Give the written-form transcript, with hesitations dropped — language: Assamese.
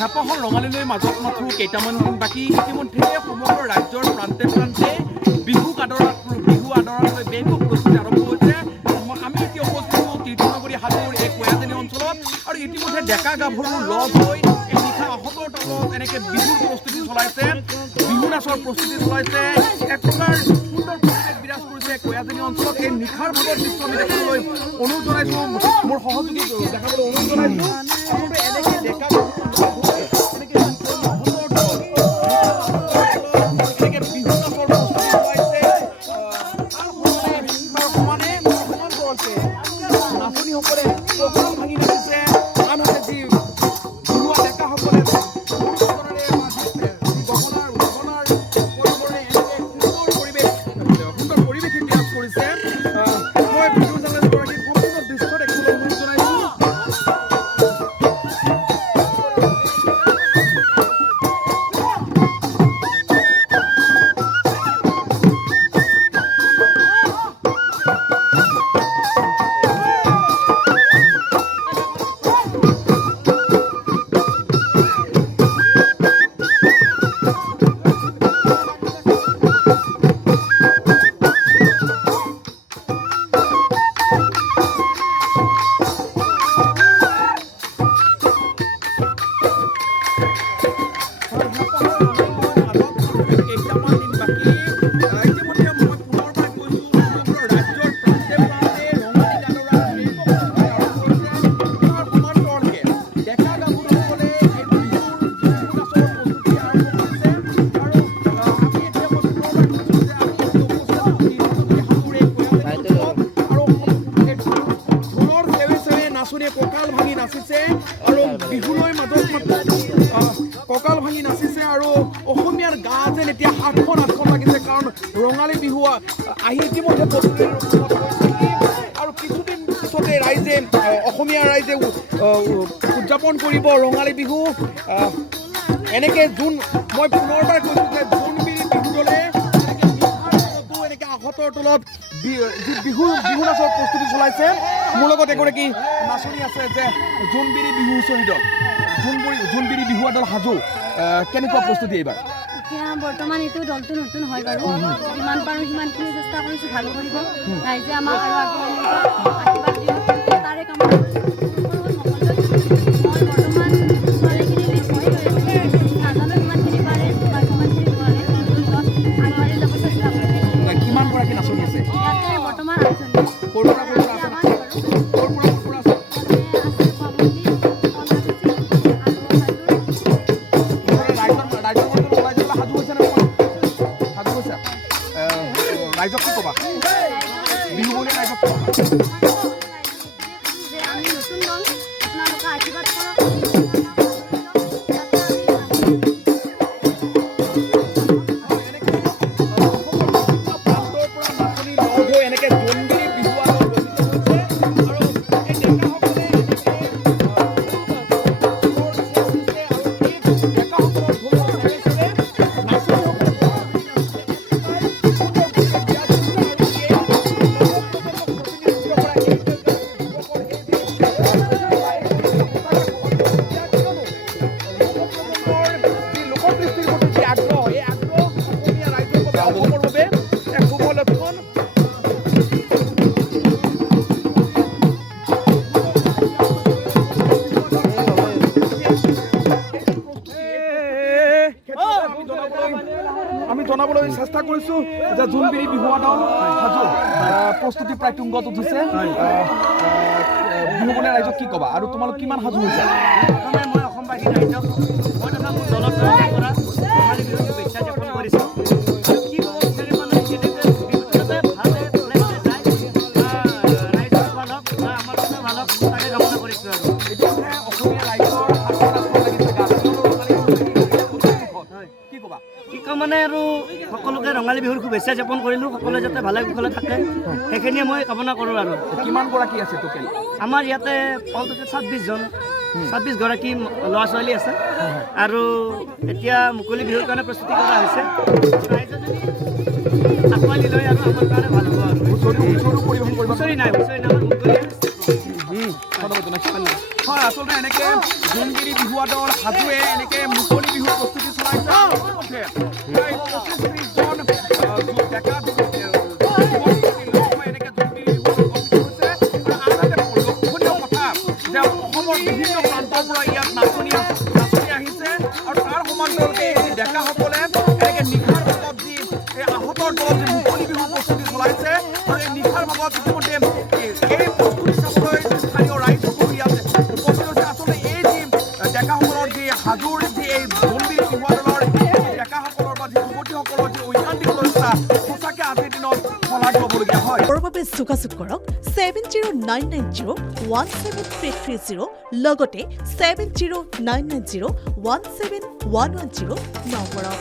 হেঁপাহৰ ৰঙালীলৈ মাজত মাথো কেইটামান দিন বাকী ইতিমধ্যে সমগ্ৰ ৰাজ্যৰ প্ৰান্তে প্ৰান্তে বিহু আদৰালৈ ব্যাপক প্ৰস্তুতি আৰম্ভ হৈছে। আমি এতিয়া উপস্থিত হওঁ তীৰ্থনগৰী হাজোৰ এই কয়াজনী অঞ্চলত আৰু ইতিমধ্যে ডেকা গাভৰু লগ হৈ এই নিশা আহতৰ তলত এনেকৈ বিহুৰ প্ৰস্তুতি চলাইছে, বিহু নাচৰ প্ৰস্তুতি চলাইছে। এক প্ৰকাৰ সুন্দৰ পৰিৱেশ বিৰাজ কৰিছে কয়াজনী অঞ্চলত। এই নিশাৰ ভাগৰ দৃশ্য আমি দেখিবলৈ অনুৰোধ জনাইছোঁ, মোৰ সহযোগী দেখাবলৈ অনুৰোধ জনাইছোঁ। আচলতে এনেকৈ ডেকা নাচনীসকলে কঁকাল ভাঙি নাচিছে, আনহাতে যি ঘৰুৱা ডেকাসকলে সুন্দৰ পৰিৱেশ বিৰাজ কৰিছে। মই ভিডিঅ' জাৰ্নেলিষ্টগৰাকীক সম্পূৰ্ণ দৃশ্য দেখিবলৈ অনুৰোধ জনাইছোঁ। কঁকাল ভাঙি নাচিছে আৰু বিহুলৈ মাজত কঁকাল ভাঙি নাচিছে আৰু অসমীয়াৰ গা যেন এতিয়া আঠখন লাগিছে, কাৰণ ৰঙালী বিহু আহি ইতিমধ্যে আৰু কিছুদিন পিছতে অসমীয়া ৰাইজে উদযাপন কৰিব ৰঙালী বিহু। এনেকৈ মই পুনৰবাৰ কৈছোঁ যে জোনবিৰি বিহু দলে এনেকৈ আহতৰ তলত বিহু নাচৰ প্ৰস্তুতি চলাইছে। মোৰ লগত এগৰাকী নাচনী আছে যে জোনবিৰি বিহু হুঁচৰি দল, জোনবিৰি বিহু দল হাজো, কেনেকুৱা প্ৰস্তুতি এইবাৰ? এতিয়া বৰ্তমান এইটো দলটো নতুন হয় বাৰু, যিমান পাৰোঁ সিমানখিনি চেষ্টা কৰিছোঁ ভাল কৰিব। ৰাইজে আমাক আৰু আশীৰ্বাদ দিয়ক, তাৰে কামত মই বৰ্তমান ছোৱালীখিনিলৈ ভয় লৈ আছোঁ, নাজানো কিমানখিনি পাৰে বা কিমানখিনি নোৱাৰে, আগবাঢ়ি যাব চেষ্টা কৰিম। কিমানগৰাকী নাচনী আছে ইয়াতে বৰ্তমান 8জনী। ৰাইজক কি ক'বা? বিহু বুলি ৰাইজক কি ক'বা? যে আমি নতুন দল, আপোনালোকে আশীৰ্বাদ কৰক। এনেকে জোনবিৰি বিহু আমি জনাবলৈ চেষ্টা কৰিছোঁ যে জোনবিৰি বিহু দল হাজো প্ৰস্তুতি প্ৰায় তুংগত উঠিছে। বিহু বুলি ৰাইজক কি ক'বা আৰু তোমালোক কিমান সাজু হৈছে? প্ৰথমে মই অসমবাসী ৰাইজক মই তথা মোৰ দলত জড়িত কৰা ৰঙালী বিহুৰ শুভেচ্ছা জ্ঞাপন কৰিছোঁ। কি ক'ব বিচাৰিম মানে কেনেকৈ বিহুটোতে ভালে যায়, ৰাইজৰ ভাল হওক বা আমাৰ কাৰণে ভাল হওক, তাকে কামনা কৰিছোঁ। আৰু ইতিমধ্যে অসমীয়া ৰাইজৰ কি ক'বা? কি ক'ম মানে আৰু সকলোকে ৰঙালী বিহুৰ শুভেচ্ছা জ্ঞাপন কৰিলোঁ, সকলোৱে যাতে ভালে কুশলে থাকে সেইখিনিয়ে মই কামনা কৰোঁ। আৰু কিমানগৰাকী আছে টোটেল? আমাৰ ইয়াতে অন্তত 26গৰাকী ল'ৰা ছোৱালী আছে আৰু এতিয়া মুকলি বিহুৰ কাৰণে প্ৰস্তুতি কৰা হৈছে। ৰাইজে যদি আঁকোৱালি লয় আৰু আমাৰ কাৰণে ভাল হ'ব। আৰু হুঁচৰি পৰিৱেশন কৰিব? হুঁচৰি নাই, মুকলি হয় আচলতে এনেকে জোনবিৰি বিহুৱা দল হাজোৱে এনেকে মুকলি বিহুৰ প্ৰস্তুতি চলাইছে ইতিমধ্যে প্ৰায় 25-30জন ডেকা এনেকে জোনবিৰি বিহুত উপস্থিত হৈছে আৰু আনহাতে লক্ষণীয় কথা যে অসমৰ বিভিন্ন প্ৰান্তৰ পৰা ইয়াত নাচনি আহিছে আৰু তাৰ সমান্তৰালকে এই ডেকাসকলে এনেকে নিশাৰ ভাগত যি এই আহতৰ দল যি মুকলি বিহুৰ প্ৰস্তুতি চলাইছে আৰু এই নিশাৰ ভাগত ইতিমধ্যে এই প্ৰস্তুতি চাবলৈ স্থানীয় ৰাইজসকলো ইয়াত উপস্থিত হৈছে আচলতে এই যি ডেকাসকলৰ যি হাজোৰ যি এই জোনবিৰি বিহুৱা দলৰ ডেকাসকলৰ বা যি যুৱতীসকলৰ যি ঐকান্তিক চেষ্টা সঁচাকৈ আজিৰ দিনত শলাগ ল'বলগীয়া হয়। ৰ বাবে যোগাযোগ কৰক 7099017330 লগতে 7099017110 নম্বৰত।